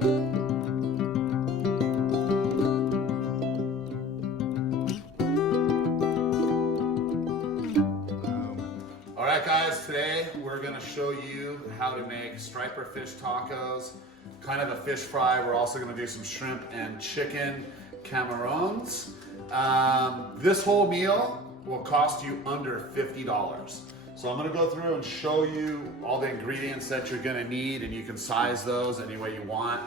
All right, guys, today we're gonna show you how to make striper fish tacos, kind of a fish fry. We're also gonna do some shrimp and chicken camarones. This whole meal will cost you under $50. So I'm gonna go through and show you all the ingredients that you're gonna need, and you can size those any way you want,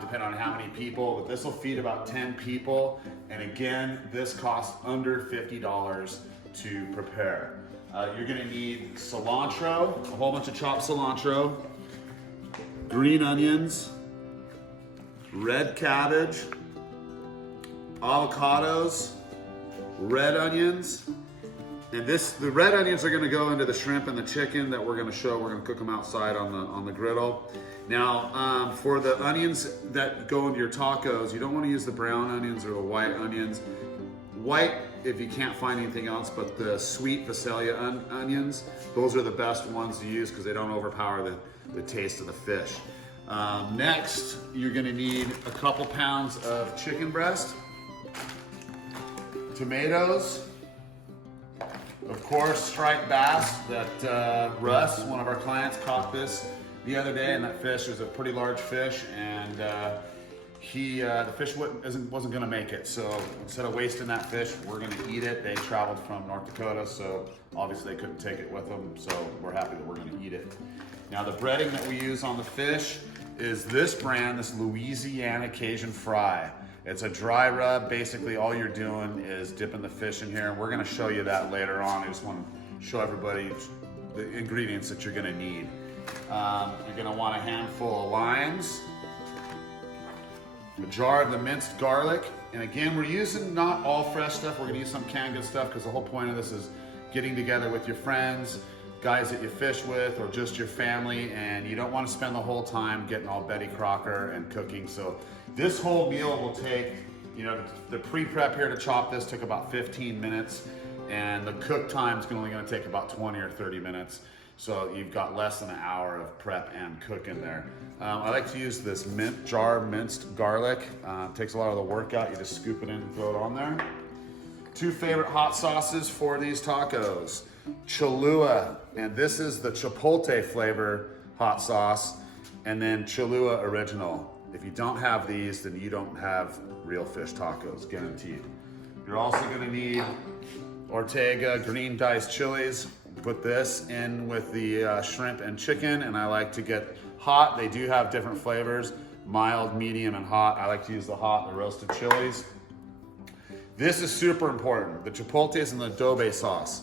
depending on how many people, but this will feed about 10 people. And again, this costs under $50 to prepare. You're gonna need cilantro, a whole bunch of chopped cilantro, green onions, red cabbage, avocados, red onions, and the red onions are gonna go into the shrimp and the chicken that we're gonna show. We're gonna cook them outside on the griddle. Now, for the onions that go into your tacos, you don't wanna use the brown onions or the white onions. White, if you can't find anything else, but the sweet Visalia onions, those are the best ones to use because they don't overpower the taste of the fish. Next, you're gonna need a couple pounds of chicken breast, tomatoes, of course, striped bass that Russ, one of our clients, caught this the other day, and that fish was a pretty large fish, and the fish wasn't gonna make it. So instead of wasting that fish, we're gonna eat it. They traveled from North Dakota, so obviously they couldn't take it with them, so we're happy that we're gonna eat it. Now the breading that we use on the fish is this brand, this Louisiana Cajun Fry. It's a dry rub. Basically all you're doing is dipping the fish in here, and we're gonna show you that later on. I just wanna show everybody the ingredients that you're gonna need. You're gonna want a handful of limes, a jar of the minced garlic, and again, we're using not all fresh stuff. We're gonna use some canned good stuff because the whole point of this is getting together with your friends, guys that you fish with, or just your family, and you don't want to spend the whole time getting all Betty Crocker and cooking. So this whole meal will take, the pre-prep here to chop this took about 15 minutes, and the cook time is only gonna take about 20 or 30 minutes. So you've got less than an hour of prep and cook in there. I like to use this jar of minced garlic. Takes a lot of the work out. You just scoop it in and throw it on there. Two favorite hot sauces for these tacos. Cholula, and this is the chipotle flavor hot sauce, and then Cholula original. If you don't have these, then you don't have real fish tacos, guaranteed. You're also gonna need Ortega green diced chilies. Put this in with the shrimp and chicken, and I like to get hot. They do have different flavors, mild, medium, and hot. I like to use the hot, the roasted chilies. This is super important. The chipotles and the adobe sauce,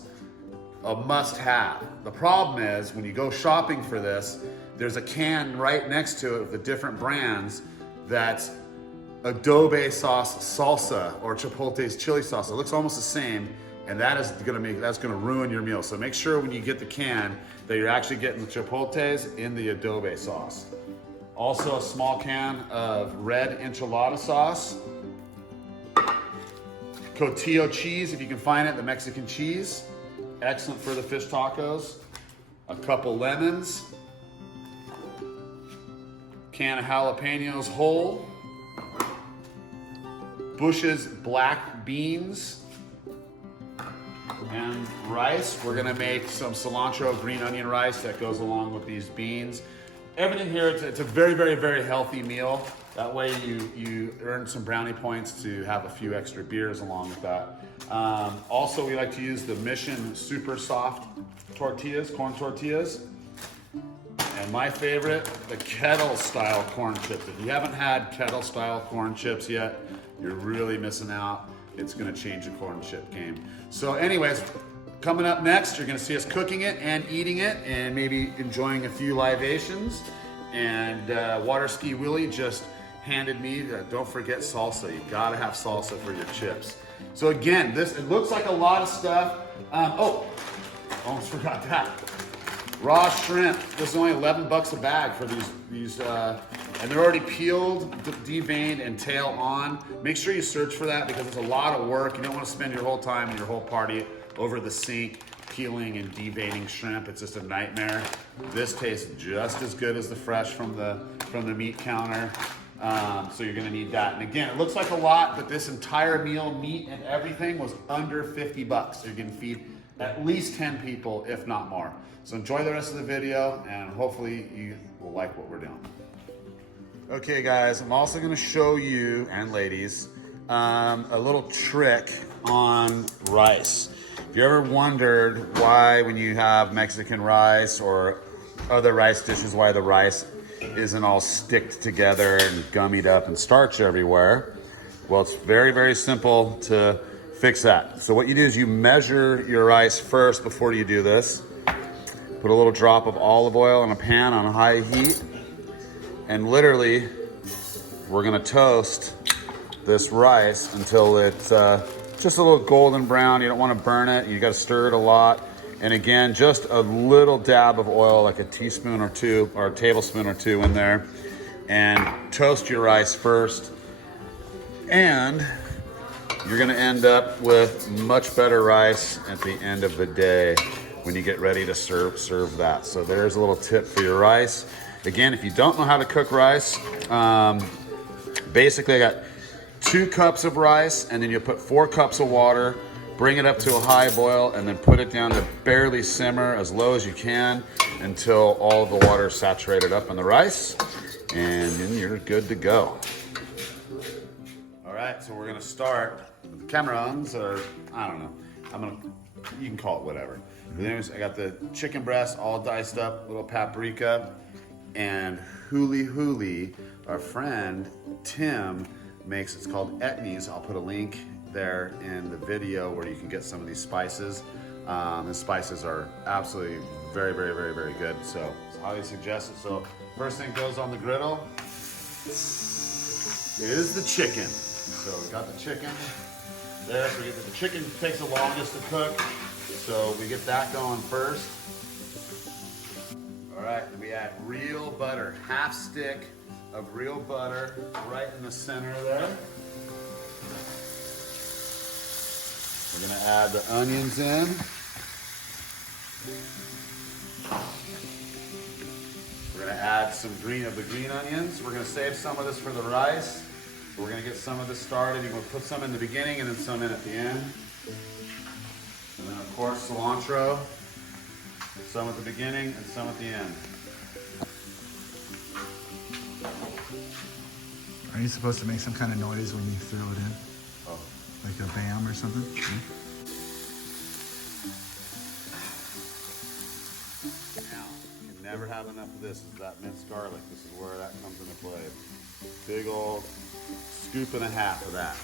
a must have. The problem is when you go shopping for this, there's a can right next to it with the different brands that's adobe sauce salsa or chipotle's chili sauce. It looks almost the same, and that's gonna ruin your meal. So make sure when you get the can that you're actually getting the chipotles in the adobe sauce. Also a small can of red enchilada sauce. Cotija cheese, if you can find it, the Mexican cheese. Excellent for the fish tacos. A couple lemons. Can of jalapenos whole. Bush's black beans. And rice. We're gonna make some cilantro green onion rice that goes along with these beans. Everything here, it's a very, very, very healthy meal. That way you earn some brownie points to have a few extra beers along with that. Also, we like to use the Mission Super Soft tortillas, corn tortillas. And my favorite, the kettle style corn chips. If you haven't had kettle style corn chips yet, you're really missing out. It's gonna change the corn chip game. So anyways, coming up next, you're gonna see us cooking it and eating it and maybe enjoying a few libations. And Water Ski Willie just handed me, don't forget salsa. You gotta have salsa for your chips. So again, it looks like a lot of stuff. Almost forgot that. Raw shrimp, this is only 11 bucks a bag for these and they're already peeled, deveined, and tail on. Make sure you search for that because it's a lot of work. You don't want to spend your whole time and your whole party over the sink peeling and deveining shrimp. It's just a nightmare. This tastes just as good as the fresh from the meat counter. So you're gonna need that. And again, it looks like a lot, but this entire meal, meat and everything, was under 50 bucks. So you can feed at least 10 people, if not more. So enjoy the rest of the video, and hopefully you will like what we're doing. Okay guys, I'm also gonna show you, and ladies, a little trick on rice. If you ever wondered why when you have Mexican rice or other rice dishes, why the rice isn't all sticked together and gummied up and starch everywhere, well, it's very, very simple to fix that. So what you do is you measure your rice first before you do this. Put a little drop of olive oil in a pan on high heat, and literally we're gonna toast this rice until it's just a little golden brown. You don't wanna burn it. You gotta stir it a lot. And again, just a little dab of oil, like a teaspoon or two, or a tablespoon or two in there, and toast your rice first. And you're gonna end up with much better rice at the end of the day when you get ready to serve that. So there's a little tip for your rice. Again, if you don't know how to cook rice, basically I got 2 cups of rice, and then you put 4 cups of water, bring it up to a high boil, and then put it down to barely simmer as low as you can until all of the water is saturated up in the rice, and then you're good to go. All right, so we're gonna start with the camarones, or I don't know, you can call it whatever. But anyways, I got the chicken breast all diced up, little paprika, and huli, our friend Tim makes, it's called etnies. I'll put a link there in the video where you can get some of these spices. The spices are absolutely very, very, very, very good. So it's highly suggested. So first thing goes on the griddle is the chicken. So we got the chicken there. So the chicken takes the longest to cook. So we get that going first. All right, we add real butter, half stick of real butter right in the center there. We're gonna add the onions in. We're gonna add some green onions. We're gonna save some of this for the rice. We're gonna get some of this started. You're gonna put some in the beginning and then some in at the end. And then of course cilantro. Some at the beginning and some at the end. Are you supposed to make some kind of noise when you throw it in? Oh. Like a bam or something? Now, you can never have enough of this. Is that minced garlic. This is where that comes into play. Big old scoop and a half of that.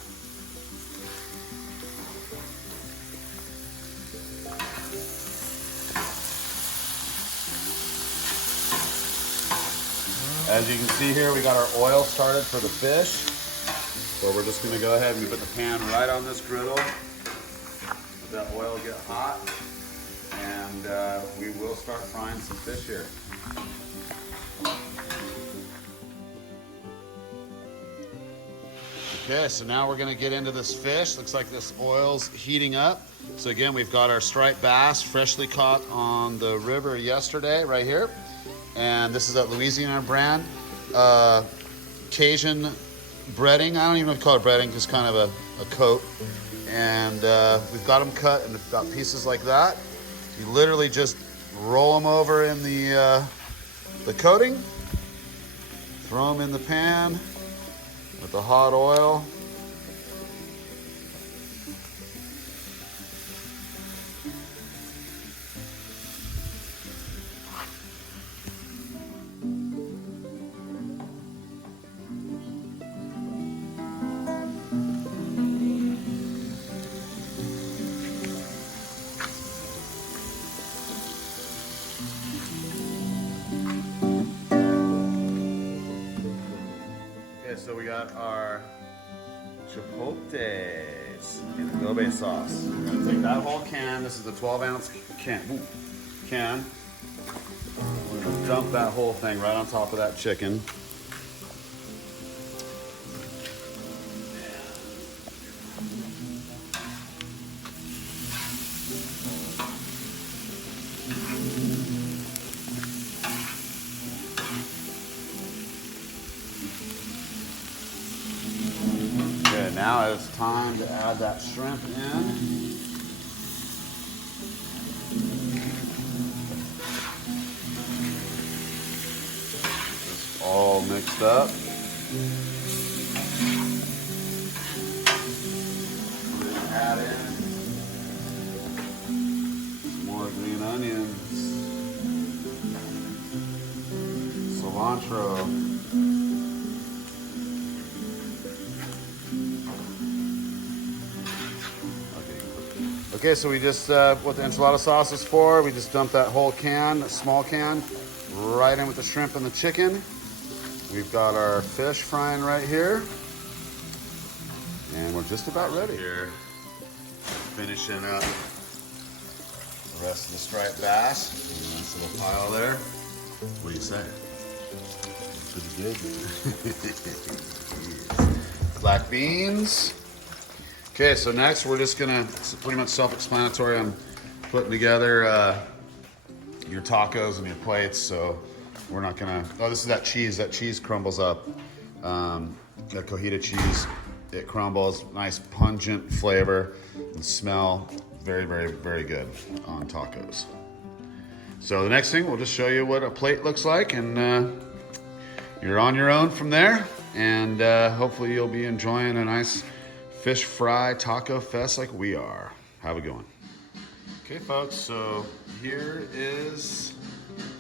As you can see here, we got our oil started for the fish. So we're just gonna go ahead and put the pan right on this griddle. Let that oil get hot, and we will start frying some fish here. Okay, so now we're gonna get into this fish. Looks like this oil's heating up. So again, we've got our striped bass freshly caught on the river yesterday, right here. And this is that Louisiana brand, Cajun breading. I don't even know if you call it breading, just kind of a coat. And we've got them cut and we've got pieces like that. You literally just roll them over in the coating, throw them in the pan with the hot oil. So we got our chipotles in adobe sauce. We're gonna take that whole can. This is the 12-ounce can. We're gonna dump that whole thing right on top of that chicken. now it's time to add that shrimp in. It's all mixed up. We're gonna add in some more green onions, cilantro. Okay, so we just, what the enchilada sauce is for, we just dumped that whole can, that small can, right in with the shrimp and the chicken. We've got our fish frying right here. And we're just about ready. Here, finishing up the rest of the striped bass. Nice little pile there. What do you say? Pretty good. Black beans. Okay, so next we're just gonna, it's pretty much self-explanatory. I'm putting together your tacos and your plates, so we're not gonna, oh, this is that cheese crumbles up. That cojita cheese, it crumbles, nice pungent flavor and smell, very, very, very good on tacos. So the next thing, we'll just show you what a plate looks like, and you're on your own from there, and hopefully you'll be enjoying a nice fish fry taco fest like we are. Have a good one. Okay folks, so here is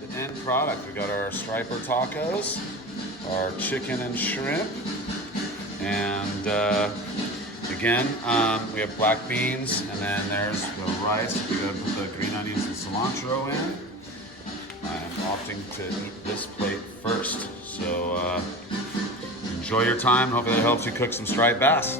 the end product. We got our striper tacos, our chicken and shrimp, and again, we have black beans, and then there's the rice. We gotta put the green onions and cilantro in. I'm opting to eat this plate first. So enjoy your time. Hopefully that helps you cook some striped bass.